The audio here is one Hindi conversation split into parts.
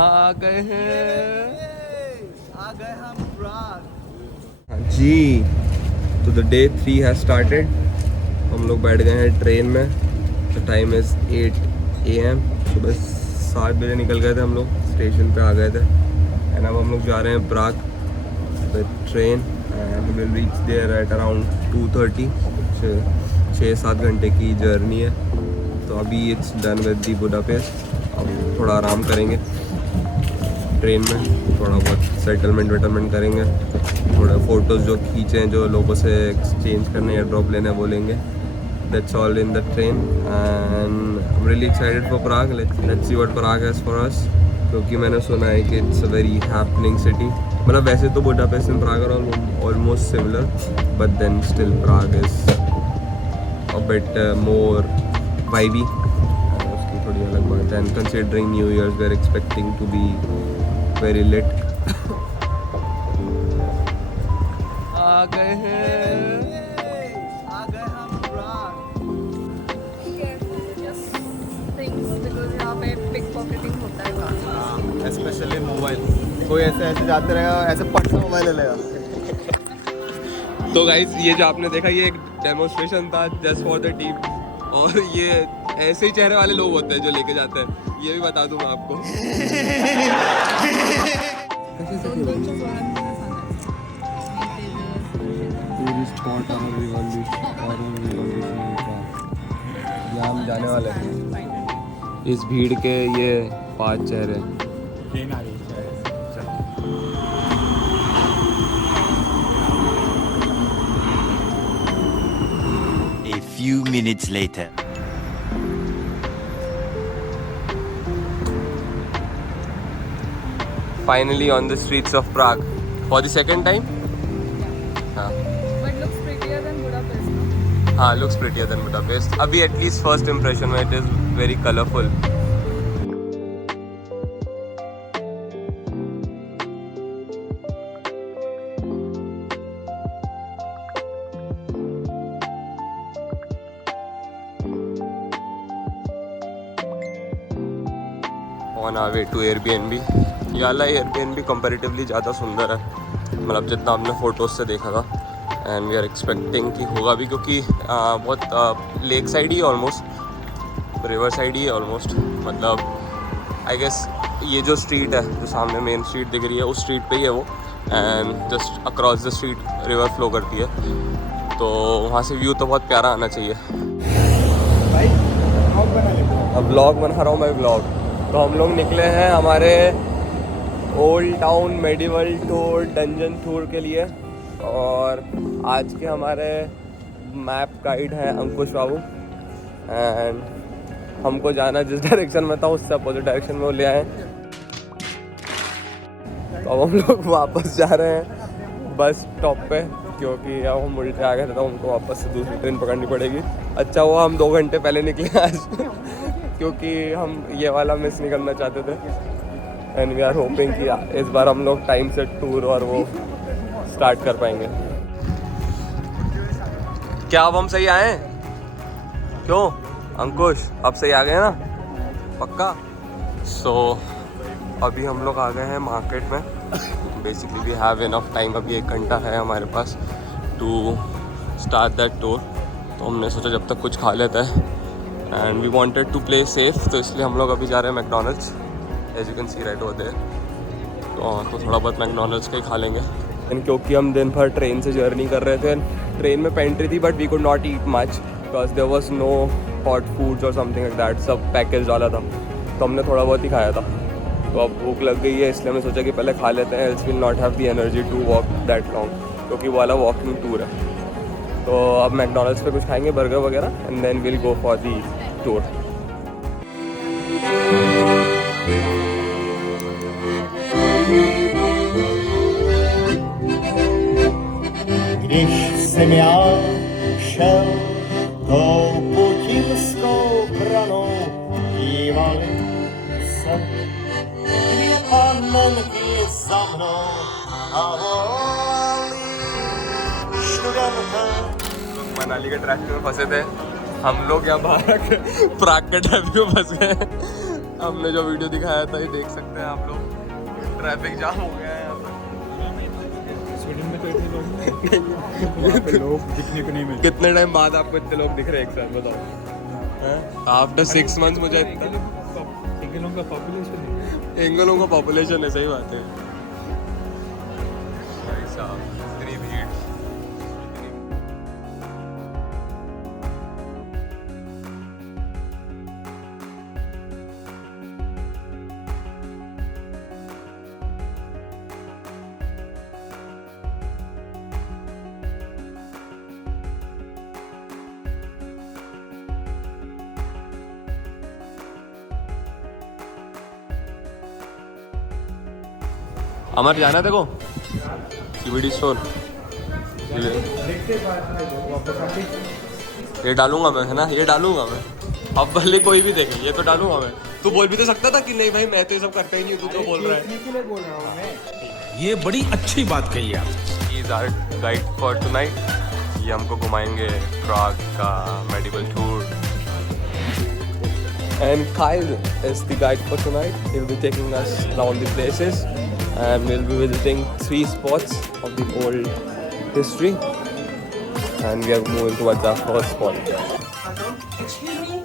आ गए हैं, आ गए हम प्राग। हाँ जी। तो द डे 3 हैज स्टार्टेड। हम लोग बैठ गए हैं ट्रेन में। The time is 8 AM। सुबह 7 बजे निकल गए थे हम लोग, स्टेशन पे आ गए थे। एंड अब हम लोग जा रहे हैं Prague with train and will reach there at around 2:30। 6-7 घंटे की जर्नी है। तो अभी it's done with the Budapest. अब थोड़ा आराम करेंगे ट्रेन में, थोड़ा बहुत सेटलमेंट करेंगे, थोड़ा फ़ोटोज़ जो खींचे हैं, जो लोगों से एक्सचेंज करने या ड्रॉप लेने बोलेंगे। That's all in the train and I am really excited for Prague. Let's see what Prague has for us. क्योंकि मैंने सुना है कि it's a very happening city. मतलब वैसे तो Budapest and Prague are almost similar, but then still Prague is a bit more vibey. उसकी थोड़ी अलग बात है। And considering new year's we are expecting to be very lit. आ गए हैं, आ गए हम प्राग। यहाँ पे पिक पॉकेटिंग होता है काफी। स्पेशली मोबाइल, कोई ऐसे जाते रहेगा, ऐसे पट से मोबाइल ले लेगा। तो गाइस ये जो आपने देखा ये एक डेमोन्स्ट्रेशन था जस्ट फॉर द टीम। और ये ऐसे ही चेहरे वाले लोग होते हैं जो लेके जाते हैं, ये भी बता दूं मैं आपको। हम जाने वाले हैं। इस भीड़ के ये 5 चेहरे। A few minutes later. Finally on the streets of Prague for the second time. हाँ But looks prettier than Budapest, no? हाँ, looks prettier than Budapest. अभी at least first impression में it is very colorful. On our way to Airbnb. ये वाला Airbnb comparatively ज़्यादा सुंदर है, मतलब जितना हमने फ़ोटोज़ से देखा था। एंड वी आर एक्सपेक्टिंग कि होगा भी, क्योंकि बहुत लेक साइड ही ऑलमोस्ट, रिवर साइड ही ऑलमोस्ट। मतलब आई गेस ये जो स्ट्रीट है, जो सामने मेन स्ट्रीट दिख रही है, उस स्ट्रीट पे ही है वो। And just across the street river flow करती है, तो वहाँ से व्यू तो बहुत प्यारा आना चाहिए। अब ब्लॉग बना रहा हूँ मैं, ब्लॉग। तो हम लोग निकले हैं हमारे old town medieval tour, dungeon tour के लिए। और आज के हमारे मैप गाइड हैं अंकुश बाबू। एंड हमको जाना जिस डायरेक्शन में था उससे अपोजिट डायरेक्शन में वो ले आए। तो अब हम लोग वापस जा रहे हैं बस स्टॉप पे, क्योंकि अब हम उल्टे आ गए थे तो हमको वापस से दूसरी ट्रेन पकड़नी पड़ेगी। अच्छा हुआ हम 2 घंटे पहले निकले आज क्योंकि हम ये वाला मिस नहीं करना चाहते थे। एंड वी आर होपिंग कि इस बार हम लोग टाइम से टूर और वो स्टार्ट कर पाएंगे। क्या अब हम सही आए? क्यों अंकुश, अब सही आ गए ना पक्का? सो अभी हम लोग आ गए हैं मार्केट में। Basically we have enough time, अभी 1 घंटा है हमारे पास टू स्टार्ट दैट टूर। तो हमने सोचा जब तक कुछ खा लेता है। And we wanted to play safe, तो इसलिए हम लोग अभी जा रहे हैं McDonald's, as you can see right over there. तो थोड़ा बहुत मैकडॉनल्ड्स का ही खा लेंगे। एंड क्योंकि हम दिन भर ट्रेन से जर्नी कर रहे थे, ट्रेन में पेंट्री थी, but we could not eat much because there was no hot foods और समथिंग लाइक दैट, सब पैकेज वाला था। तो हमने थोड़ा बहुत ही खाया था। तो अब भूख लग गई है, इसलिए हमने सोचा कि पहले खा लेते हैं, else will not have the energy to walk that long, क्योंकि वो वाला वॉकिंग टूर है। तो अब मैकडॉनल्ड्स पे कुछ खाएंगे, बर्गर वगैरह, and then will go for the tour. Když jsem já šel tou putinskou branou, dívali se 2 panenky za mnou a volali studenté. Manali के ट्रैफिक में फंसे थे हम लोग, यहाँ प्राग के ट्रैफिक में फंस गए। हमने जो वीडियो दिखाया था ये देख सकते हैं आप लोग, ट्रैफिक जाम हो गया है यहाँ पर। स्वीडन में तो इतने लोग वहाँ पे लोग दिखने को नहीं मिलते। कितने टाइम बाद आपको इतने लोग दिख रहे हैं एक साथ बताओ? आफ्टर 6 मंथ्स मुझे इतना इंग्लों का पॉपुलेशन है। एंगलों का पॉपुलेशन है, सही बात है भाई साहब, इतनी भीड़। अमर जाना देखो CBD स्टोर, ये डालूंगा मैं, है ना, ये डालूंगा मैं। अब भले कोई भी देखे, ये तो डालूंगा मैं। तू बोल भी तो सकता था कि नहीं भाई मैं तो ये सब करता ही नहीं हूँ, तू तो बोल रहा है। के लिए बोल रहा हूँ मैं। ये बड़ी अच्छी बात कही आप। He is our guide for tonight. ये हमको घुमाएंगे प्राग का medical tour. And Kyle is the guide for tonight. He'll be taking us around the places and we'll be visiting 3 spots of the old history. And we are moving towards our first spot. Excuse me?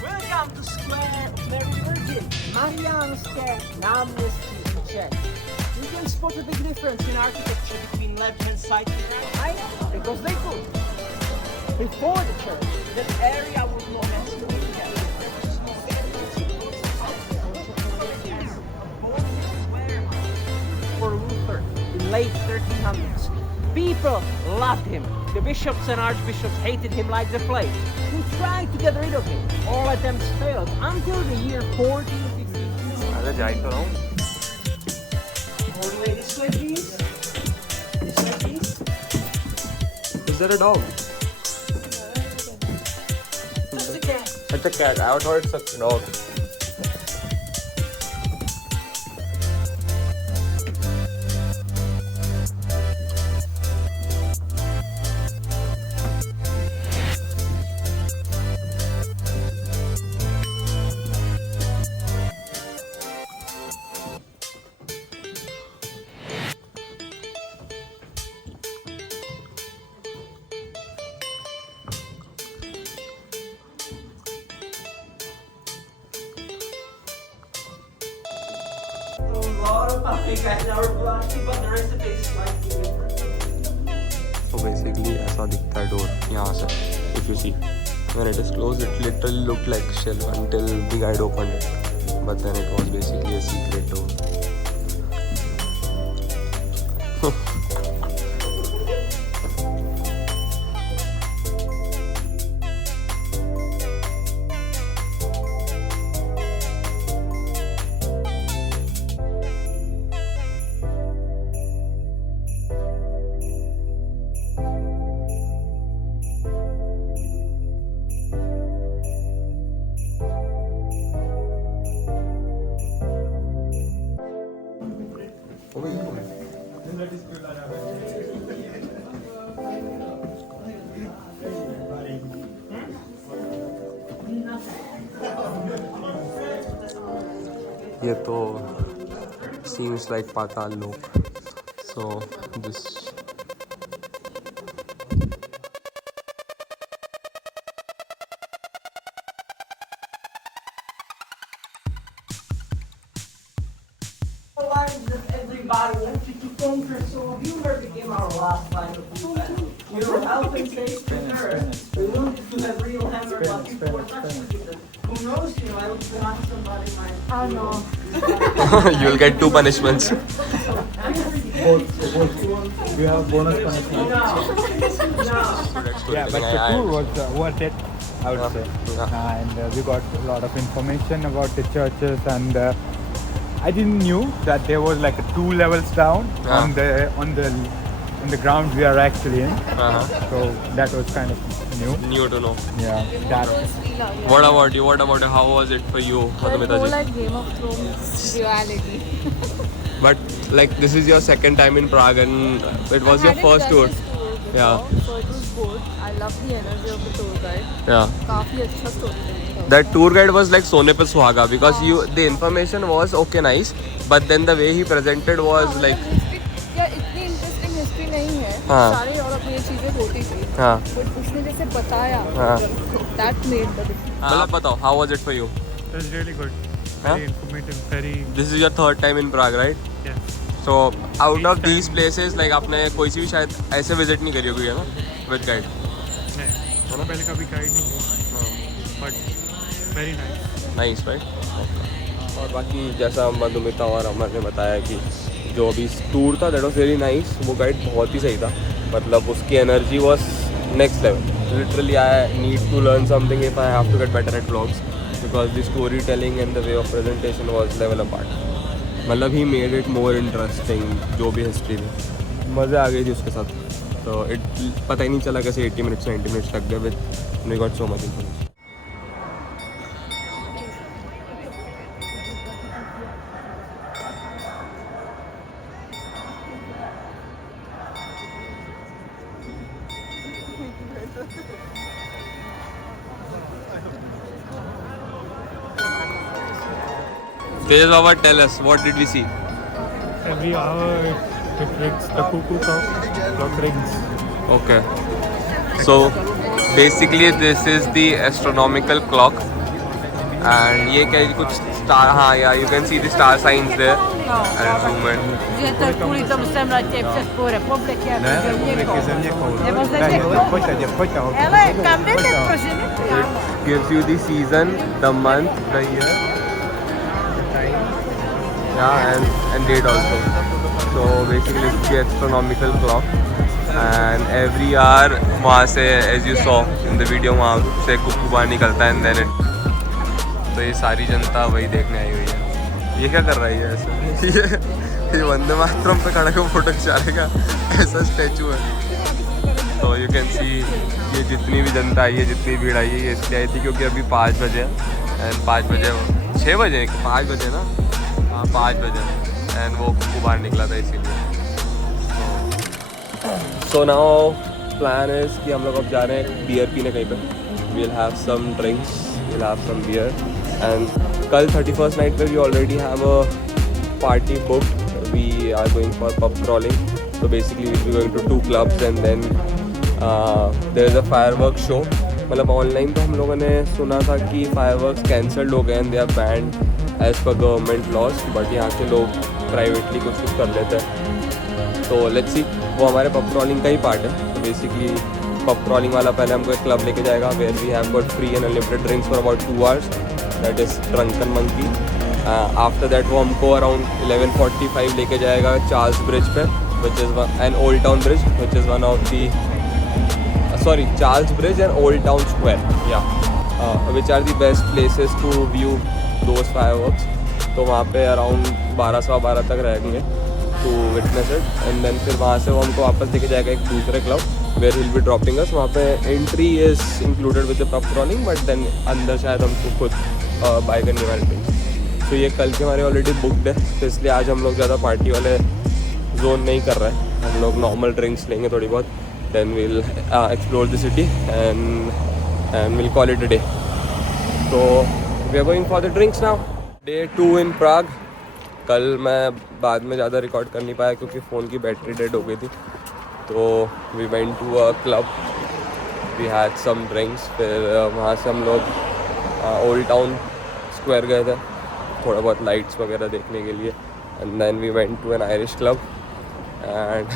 Welcome to Square of Mary Virgin. Marianska Namneski in Czech. You can spot a big difference in architecture between left-hand side and right, because they could. Before the church, that area was not necessarily together. For Luther in late 1300s. People loved him. The bishops and archbishops hated him like the plague. Who tried to get rid of him. All attempts failed until the year 1450. अरे जा ही तो रहा हूँ। All the way this way, please. This way, please. Is there a dog? Just a cat. It's a cat. I thought it's a dog. A lot of paprika in our plastic, but the recipe is slightly different. So basically ऐसा दिखता है डोर यहाँ से. If you see, when it is closed, it literally looked like shell until the guide opened it. But then it was basically a secret door. ये तो seems like पाताल लोक. So this Lives of every everybody wanted to conquer, so humor became our last line of defense. You know, health and safety first. We wanted to have real hammer, but people were touching because who knows, you know, I was gonna have somebody in my... Oh no. You will get 2 punishments. We have bonus punishment. Yeah, but the tour was worth it, I would say. And we got a lot of information about the churches, and I didn't knew that there was like a 2 levels down on the ground we are actually in. So that was kind of new. New to know. Yeah, that. What about you? What about you? How was it for you, Well, Madhumita more ji? like Game of Thrones reality. But like this is your second time in Prague and it was your first tour. Yeah. So it was good. I love the energy of the tour guide. Yeah. काफी अच्छा storytelling था. That tour guide was like सोने पे सुहागा because the information was okay nice, but then the way he presented was like या इतनी इंटरेस्टिंग हिस्ट्री नहीं है. हाँ. सारे यूरोप में ये चीजें होती थी. हाँ. But उसने जैसे बताया. हाँ. That made the difference. मतलब बताओ how was it for you? It was really good. Huh? Very informative, very... This is your third time in Prague, right? Yeah. So out of these places like आपने कोई सी भी शायद ऐसे विजिट नहीं करी होगी है ना विद गाइड? नहीं, पहले कभी गाइड नहीं किया. But very nice. Nice right. और बाकी जैसा मधुमिता और अमर ने बताया कि जो अभी टूर था दैट वाज वेरी नाइस. वो गाइड बहुत ही सही था. मतलब उसकी energy was next level. Literally I need to learn something if I have to get better at vlogs because the storytelling and the way of presentation was level apart. मतलब ही made it more interesting जो भी हिस्ट्री थी. मज़ा आ गई थी उसके साथ. तो पता ही नहीं चला कैसे 80 मिनट्स 90 मिनट्स लग गए. With we got so much information. Tejas Baba, tell us, what did we see? Every hour it rings, the cuckoo clock rings. Okay. So basically this is the astronomical clock and ये क्या है कुछ star हाँ yeah you can see the star signs there and movement. Gives you the season, the month, the year. Yeah, and date also. So basically it's the astronomical clock and every hour वहाँ से as you saw in the video वहाँ से कुक्कू बाहर निकलता है and then it. तो ये सारी जनता वही देखने आई हुई है. ये क्या कर रहा है ये ऐसा? ये वंदे मातरम पे खड़ा कर फोटो खिंचा रहेगा ऐसा स्टैचू है. तो यू कैन सी ये जितनी भी जनता आई है जितनी भीड़ आई है ये इसलिए आई थी क्योंकि अभी 5 बजे एंड 5 बजे 6 बजे 5 बजे ना 5 बजे एंड वो कुक्कू बाहर निकला था इसीलिए. सो नाउ प्लान इज कि हम लोग अब जा रहे हैं बियर पीने कहीं पे. We'll have some drinks, we'll have some beer and कल 31st नाइट पे we already have a party booked. We are going for pub crawling. So basically we'll be going to 2 clubs and then there is a firework show. मतलब ऑनलाइन तो हम लोगों ने सुना था कि फायरवर्क्स कैंसल्ड हो गए and they are banned as per government laws, but यहाँ के लोग प्राइवेटली कुछ कर लेते हैं. तो लेट्स सी. वो हमारे पब क्रॉलिंग का ही पार्ट है. तो बेसिकली पब क्रॉलिंग वाला पहले हमको एक क्लब लेके जाएगा where we have got free and unlimited drinks for about 2 hours. That is drunken monkey. After that वो हमको अराउंड 11:45 लेके जाएगा चार्ल्स ब्रिज पे which is an old town bridge which is one of the Charles Bridge and Old Town Square, which are the best places to view those fireworks. तो वहाँ पे अराउंड 12 तक रहेंगे to witness it and then फिर वहाँ से वो हमको वापस लेके जाएगा एक दूसरे club where he'll be dropping us. वहाँ पे entry is included with the pub crawling but then अंदर शायद हमको खुद बाय करनी वाले ड्रिंक्स. तो ये कल के हमारे ऑलरेडी बुकड है तो इसलिए आज हम लोग ज़्यादा पार्टी वाले जोन नहीं कर रहे हैं. हम लोग नॉर्मल ड्रिंक्स लेंगे थोड़ी बहुत. Then we'll explore the city and we'll call it a day. So we are going for the drinks now. Day 2 in Prague. कल मैं बाद में ज़्यादा रिकॉर्ड कर नहीं पाया क्योंकि फ़ोन की बैटरी डेड हो गई थी. तो we went to a club. We had some drinks. फिर वहाँ से हम लोग ओल्ड टाउन स्क्वायर गए थे थोड़ा बहुत लाइट्स वगैरह देखने के लिए and then we went to an Irish club and